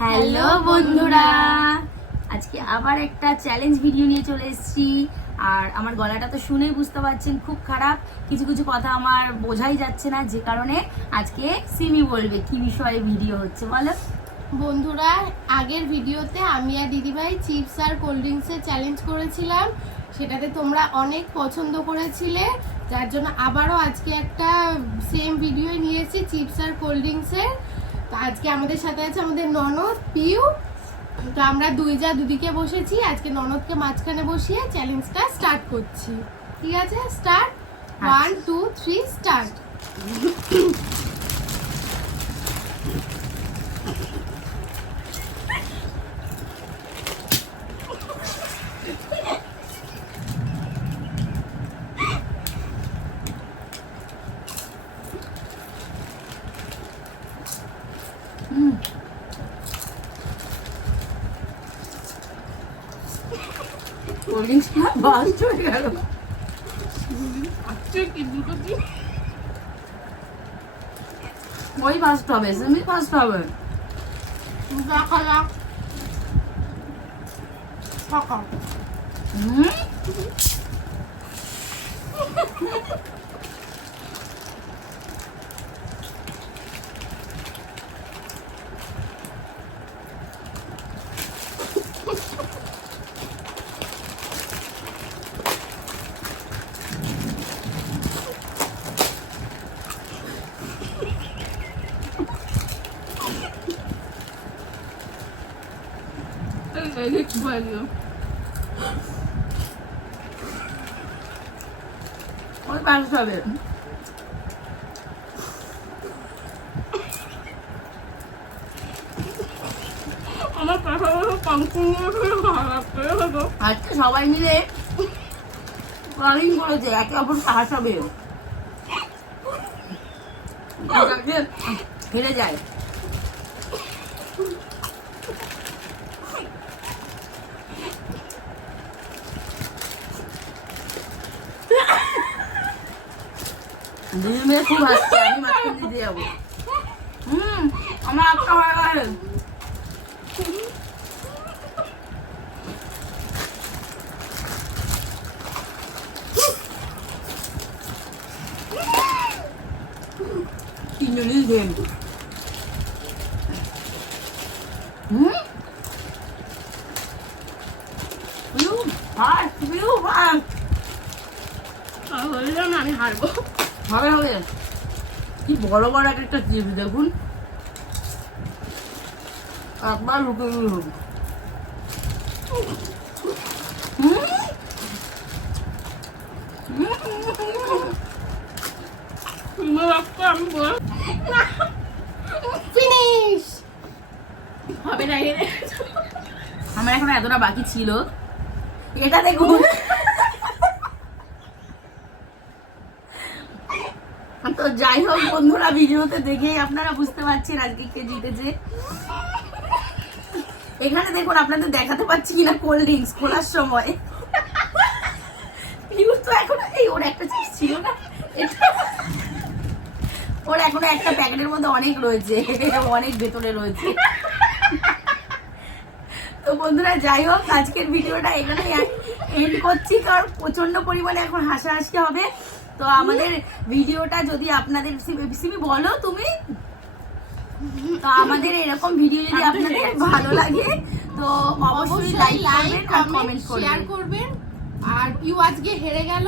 Hello বন্ধুরা, আজকে আবার একটা চ্যালেঞ্জ ভিডিও নিয়ে চলে এসেছি। আর আমার গলাটা তো শুনেই বুঝতে পারছেন খুব খারাপ, কিছু কিছু কথা আমার বোঝাই যাচ্ছে না, যে কারণে আজকে সিমি বলবে কি বিষয়ে ভিডিও হচ্ছে। বলো বন্ধুরা, আগের ভিডিওতে আমি আর দিদিভাই চিপস আর কোল্ড ড্রিঙ্কসের চ্যালেঞ্জ করেছিলাম, সেটাতে তোমরা অনেক পছন্দ করেছিলে, যার জন্য আবারও আজকে একটা সেম ভিডিও নিয়েছি চিপস আর কোল্ড ড্রিঙ্কসের। তো আজকে আমাদের সাথে আছে আমাদের ননদ পিউ। তো আমরা দুদিকে বসেছি, আজকে ননদকে মাঝখানে বসিয়ে চ্যালেঞ্জটা স্টার্ট করছি। ঠিক আছে, স্টার্ট। 1 2 3 স্টার্ট। কোল্ড ড্রিঙ্কসটা বাস্ট হয়ে গেল। ওই ফার্স্ট হবে, সিমি ফার্স্ট হবে। দেখা যাক। সকাল ওই ফার্স্ট হবে। আজকে সবাই মিলে প্ল্যানিং করেছে একে অপর সাহস হবে, হেরে যায়। দুই মেয়ে খুব হাসছে, আমি মাঝখান দিতে যাবো। আমার একটা হয়ে গেল। তিনজনই গেম। আমি হারবো। হবে হবে, কি বড় বড় একটা চিপস দেখুন, একবার লুকে গেল। ফিনিশ হবে না। আমার এখন এতটা বাকি ছিল, এটা দেখুন। তো যাই হোক বন্ধুরা, ভিডিওতে দেখে আপনারা বুঝতে পারছেন আজকে কে জিতেছে। এখানে দেখুন, আপনাদের দেখাতে পাচ্ছি কিনা কোল্ড ড্রিঙ্কস খোলার সময়। তো এখন এই ওর একটা চিপস ছিল না, ওর এখনো একটা প্যাকেটের মধ্যে অনেক রয়েছে, অনেক ভেতরে রয়েছে। তো বন্ধুরা যাই হোক, আজকের ভিডিওটা এখানে এন্ড করছি, কারণ প্রচন্ড পরিমাণে এখন হাসাহাসি হবে। তো আমাদের ভিডিওটা যদি আপনাদের সিমি বলো তুমি, তো আমাদের এরকম ভিডিও যদি আপনাদের ভালো লাগে তো অবশ্যই লাইক করবেন আর কমেন্ট শেয়ার করবেন। আর পিউ আজকে হেরে গেল,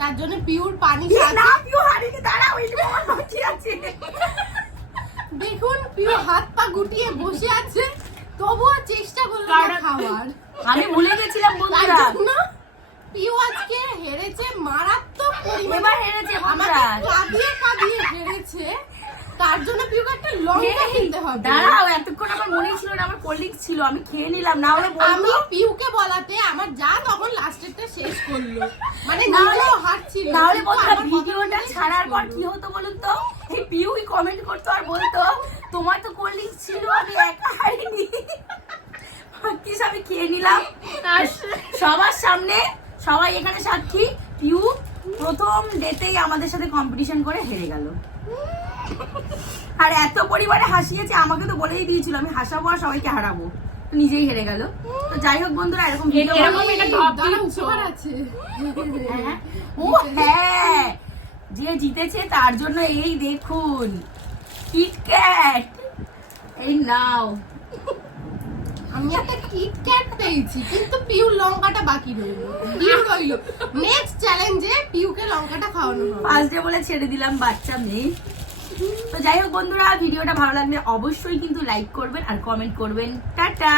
তার জন্য পিউর পানি না, পিউ হারিয়ে দাঁড়াও, এই আমার বাকি আছে। দেখুন পিউ হাত পা গুটিয়ে বসে আছে, তবুও চেষ্টা করলো খাওয়ার। আমি ভুলে গেছিলাম বন্ধুরা, পিউ আজকে হেরেছে মারাত্মক পরিমাণে। এবার হেরেছে আমাকে কাঁদিয়ে কাঁদিয়ে হেরেছে, তার জন্য পিউকে একটা লঙ্কা কিনতে হবে। দাঁড়াও, এতক্ষণ আমার মনেই ছিল না আমার কোল্ড ড্রিঙ্কস ছিল, আমি খেয়ে নিলাম, না হলে আমি পিউকে বলাতে আমার যা তখন লাস্টেরটা শেষ করলো, মানে নাও হারছিল। না হলে বন্ধুরা ভিডিওটা ছাড়ার পর কি হতো বলুন তো, এই পিউই কমেন্ট করতো আর বলতো তোমার তো কোল্ড ড্রিঙ্কস ছিল, আমি একা হারিনি, ভাগ্যিস আমি খেয়ে নিলাম। সবার সামনে, সবাই এখানে সাক্ষী, পিউ প্রথম ডেতেই আমাদের সাথে কম্পিটিশন করে হেরে গেল। আর এত পরিমাণে হাসিয়েছে, আমাকে তো বলেই দিয়েছিল আমি হাসাবো আর সবাইকে হারাবো, তো নিজেই হেরে গেল। তো যাই হোক বন্ধুরা, এরকম ভিডিও উপহার আছে। ও হ্যাঁ, যে জিতেছে তার জন্য এই দেখুন কিটক্যাট, এই নাও। আমি একটা কিটক্যাট পেয়েছি, কিন্তু পিউর লঙ্কাটা বাকি রইল। নেক্সট চ্যালেঞ্জে পিউকে লঙ্কাটা খাওয়ানো হবে। ফার্স্ট ডে বলে ছেড়ে দিলাম বাচ্চা মেয়ে। তো যাই হোক বন্ধুরা, ভিডিওটা ভালো লাগলে অবশ্যই কিন্তু লাইক করবেন আর কমেন্ট করবেন। টাটা।